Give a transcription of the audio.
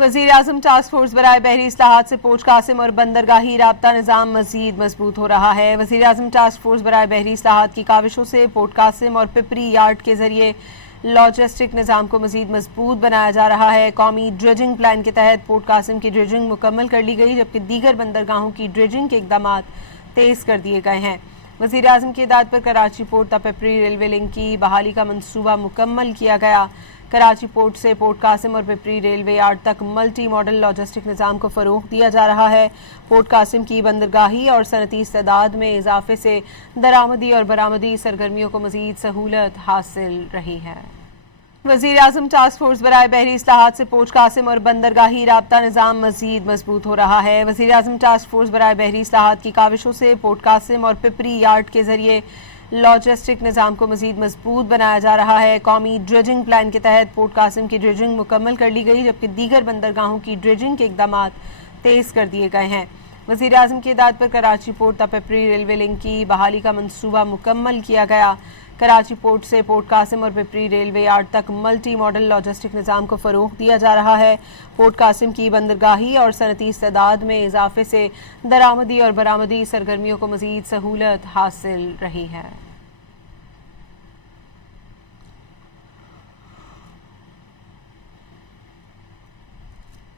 वज़ीर-ए-आज़म task force बराए बहरी इस्लाहात से पोर्ट कासिम और बंदरगाही राब्ता निज़ाम मज़ीद मजबूत हो रहा है। वज़ीर-ए-आज़म टास्क फोर्स बराए बहरी इस्लाहात की काविशों से पोर्ट कासिम और पिपरी यार्ड के जरिए लॉजिस्टिक निज़ाम को मज़ीद मजबूत बनाया जा रहा है। कौमी ड्रेजिंग प्लान के तहत पोर्ट कासिम की ड्रेजिंग मुकम्मल कर ली गई, जबकि दीगर बंदरगाहों की ड्रेजिंग के इक़दामात तेज़ कर दिए गए हैं। वज़ीर-ए-आज़म की हिदायत पर Karachi port Pipri railway link की बहाली का मंसूबा मुकम्मल किया गया। कराची पोर्ट से पोर्ट कासिम और पिपरी रेलवे यार्ड तक मल्टी मॉडल लॉजिस्टिक निज़ाम को फ़रोग़ दिया जा रहा है। पोर्ट कासिम की बंदरगाही और सनती इस्तेदाद में इजाफे से दरामदी और बरामदी सरगर्मियों को मज़ीद सहूलत हासिल रही है। वज़ीर-ए-आज़म टास्क फोर्स बराए बहरी इस्लाहात से पोर्ट कासिम और बंदरगाही राब्ता निज़ाम मज़ीद मजबूत हो रहा है। वज़ीर-ए-आज़म टास्क फोर्स बराए बहरी इस्लाहात की काविशों से पोर्ट कासिम और पिपरी यार्ड के जरिए लॉजिस्टिक निज़ाम को मज़ीद मजबूत बनाया जा रहा है। कौमी ड्रेजिंग प्लान के तहत पोर्ट कासिम की ड्रेजिंग मुकम्मल कर ली गई, जबकि दीगर बंदरगाहों की ड्रेजिंग के इक़दामात तेज़ कर दिए गए हैं। वज़ीर-ए-आज़म की हिदायत पर Karachi port Pipri railway link की बहाली का मंसूबा मुकम्मल किया गया। कराची पोर्ट से पोर्ट कासिम और पिपरी रेलवे यार्ड तक मल्टी मॉडल लॉजिस्टिक निज़ाम को फ़रोग़ दिया जा रहा है। पोर्ट कासिम की बंदरगाही और सनती इस्तेदाद में इजाफे से दरामदी और बरामदी सरगर्मियों को मज़ीद सहूलत हासिल रही है।